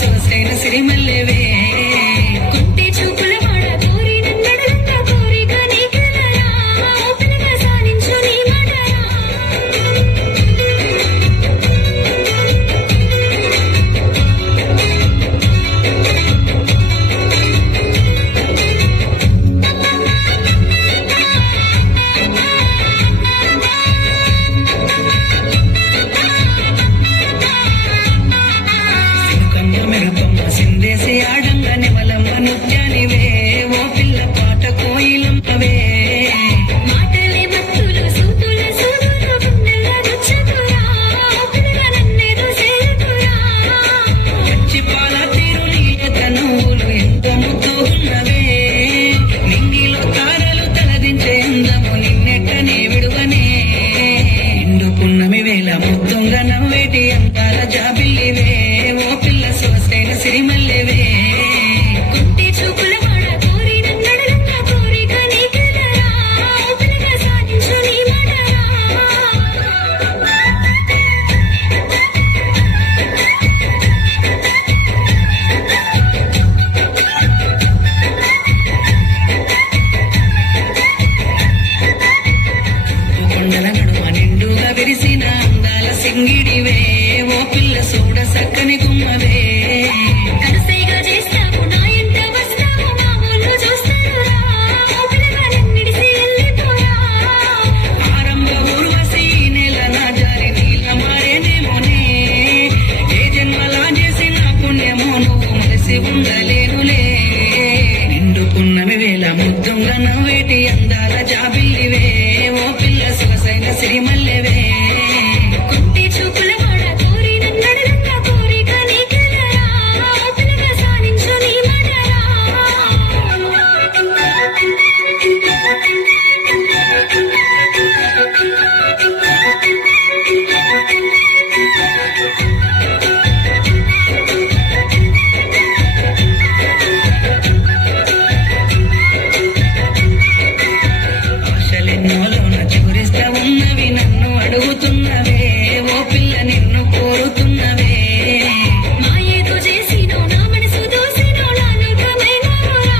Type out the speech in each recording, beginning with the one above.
సొగసైన సిరిమల్లెవే కుంటి చూపుల వాడ కోరి నన్నడలంతా కోరిక నీకెలరా పిల్లగా సాధించు నీ మాటరా సిందేసి ఆడంగ నెమలమ్మ నృత్యానివే ఓ పిల్ల పాట కోయిలమ్మవే మాటలే మత్తులు సూతుల సూదుల గుండెల గుచ్చకురా పిల్లగా నన్నేదో సేరుకురా పచ్చి పాల తీరు నీయత నువ్వులు ఎంతో ముద్దు ఉన్నవే నింగిలో తారలు తలదించే అందము నిన్నెట్టనే విడువనే ఎండుకున్నమి వేళ ముద్దుంగా నవ్వేటి అందాల జాబిల్లివే ఓ పిల్ల సొగసైన సిరిమల్లెవే కుంటి చూపుల వాడ కోరి నన్నడలంతా కోరిక నీకెలరా పిల్లగా సాధించు నీ మాటరా కొండల నడుమ నిండుగా విరిసిన అందాల సింగిడివే ఓ పిల్ల సూడ సక్కని గుమ్మవే కనసైగా చేస్తావు నా ఇంట వస్తావు నా ఊళ్ళు చూస్తారురా పిల్లగా నన్నిడిసి వెళ్ళిపోరా ఆరంభ ఊర్వశి నెల నా జారి నీల మారేనేమోనే ఏ జన్మలా చేసిన పుణ్యమో నువ్వు మలిసి ఉండలేనులే నిండుకున్నవి వేళ ముద్దుంగా నవ్వేటి అందాల జాబిల్లివే ఓ పిల్ల సొగసైన సిరిమల్లెవే కుంటి చూపుల వాడ కోరి నన్నడలంతా కోరిక నీకెలరా పిల్లగా సాధించు నీ మాటరా ఆశలెన్నోలోన చిగురిస్తా ఉన్నవి నన్ను అడుగుతున్నవే ఓ పిల్ల నిన్ను కోరుతున్నవే మా ఏదో చేసినో నా మనసు దోసినో నా లోకమైనరా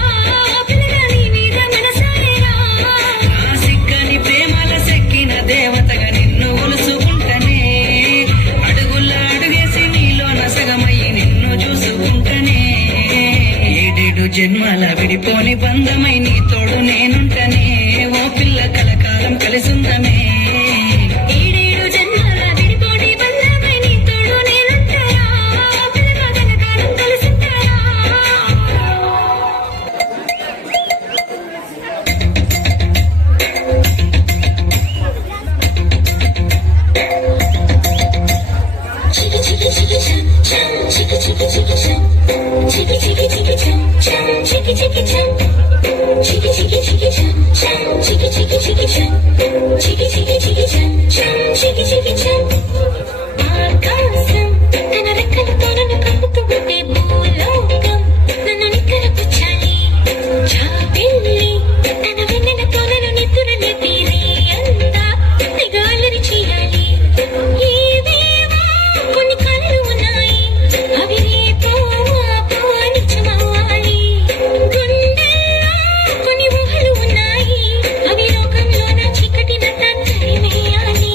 పిల్లగా నీ మీద మనసాయరా నా సిక్కని ప్రేమల సెక్కిన దేవతగా నిన్ను ఒలుసుకుంటనే అడుగుల అడుగేసి నీలో నసగమయ్యి నిన్ను చూసుకుంటనే ఏడేడు జన్మల విడిపోని బంధమై నీ తోడు నేనుంటనే ఓ పిల్ల కలకాలం కలిసుందమే ఏడేడు జన్మల విడిపోని బంధమై నీ తోడు నేనుంటరా పిల్లగా కలకాలం కలిసుంటరా చికి చికి చికి చం చం చికి చికి చికి చం చికి చికి చికి చం చం చికి చికి చం చికి చికి చికి చం చం చికి చికి చికి చం చికి చికి చికి చం చం చికి చికి చం ఆకాశం తన రెక్కలతో నన్ను కప్పుతూ ఉంటే భూలోకం నన్ను నిక్కరపుచ్చాలి జాబిల్లి తన వెన్నెలతో నన్ను నిద్రలేపి అంతా నిగాలని చేయాలి ఏవేవో కొన్ని కళలు ఉన్నాయి అవి రేపో మాపో నిజమవ్వాలి గుండెల్లో కొన్ని ఊహలు ఉన్నాయి అవి లోకంలో నా చీకటి నట్ట తరిమేయాలి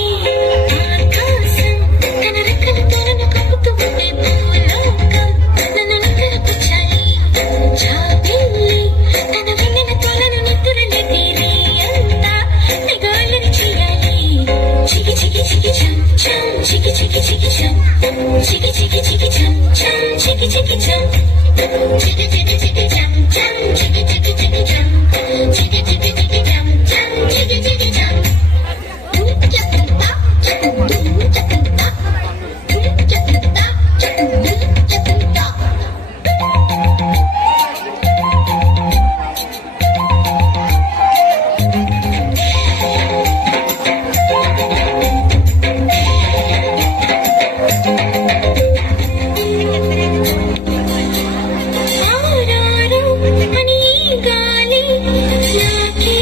ఆకాశం తన రెక్కలతో నన్ను కప్పుతూ ఉంటే భూలోకం నన్ను నిద్రపుచ్చాలి జాబిల్లి తన వెన్నెలతో నన్ను నిద్రలేపి అంతా నిగాలని చేయాలి చికి చికి చికి చం చం చికి చికి చికి చం చికి చికి చికి చం చం చికి చికి చం చికి చికి చికి చం చం చికి చికి చికి చం చికి చికి చికి చం చం చికి చికి చం ఆరారు అని గాలి నాకే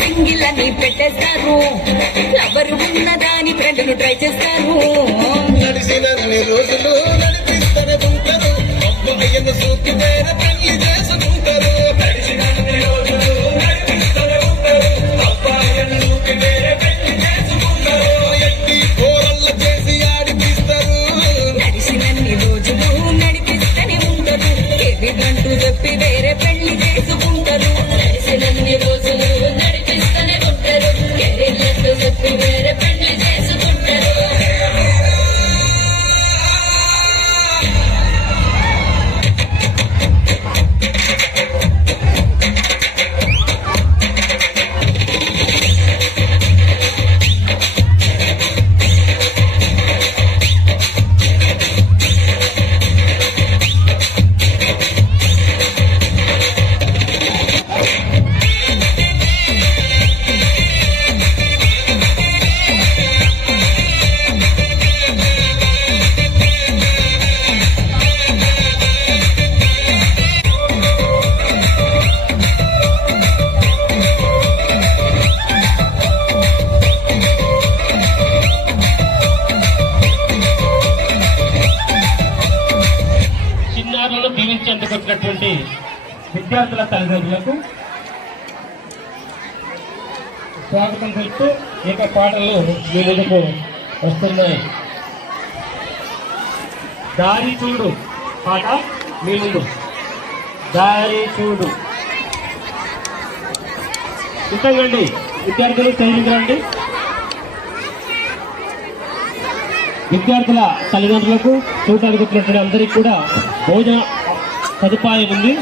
సింగిల్ అని పెట్టేస్తారు, ఎవరు ఉన్నదాని ఫ్రెండ్లు ట్రై చేస్తారు. నడిచినన్ని రోజులు నడిపిస్తూనే ఉంటారు, అబ్బాయిని సూకి వేరే పెళ్లి చేసుకుంటారు. నడిచినన్ని రోజులు నడిపిస్తూనే ఉంటారు, అబ్బాయిని సూకి వేరే పెళ్లి చేసుకుంటారు. ఎట్టి కోరల్ల చేసి ఆడిపిస్తారు. నడిచినన్ని రోజులు నడిపిస్తూనే ఉంటారు, ఎదిగంటూ చెప్పి వేరే పెళ్లి చేసుకుంటారు. నడిచినన్ని రోజులు నడిపిస్తూనే ఉంటారు, ఎదిగంటూ చెప్పి వేరే పెళ్లి చేసుకుంటారు. దీవించేందుకు విద్యార్థుల తల్లిదండ్రులకు స్వాగతం చెప్తూ ఏక పాటలు మీ ముందుకు వస్తున్నాయి. దారి చూడు పాట మీ ముందు. దారి చూడు ఇంతకండి విద్యార్థులు తయారు. విద్యార్థుల తల్లిదండ్రులకు చూడడానికి వచ్చినటువంటి అందరికీ కూడా భోజన సదుపాయం ఉంది.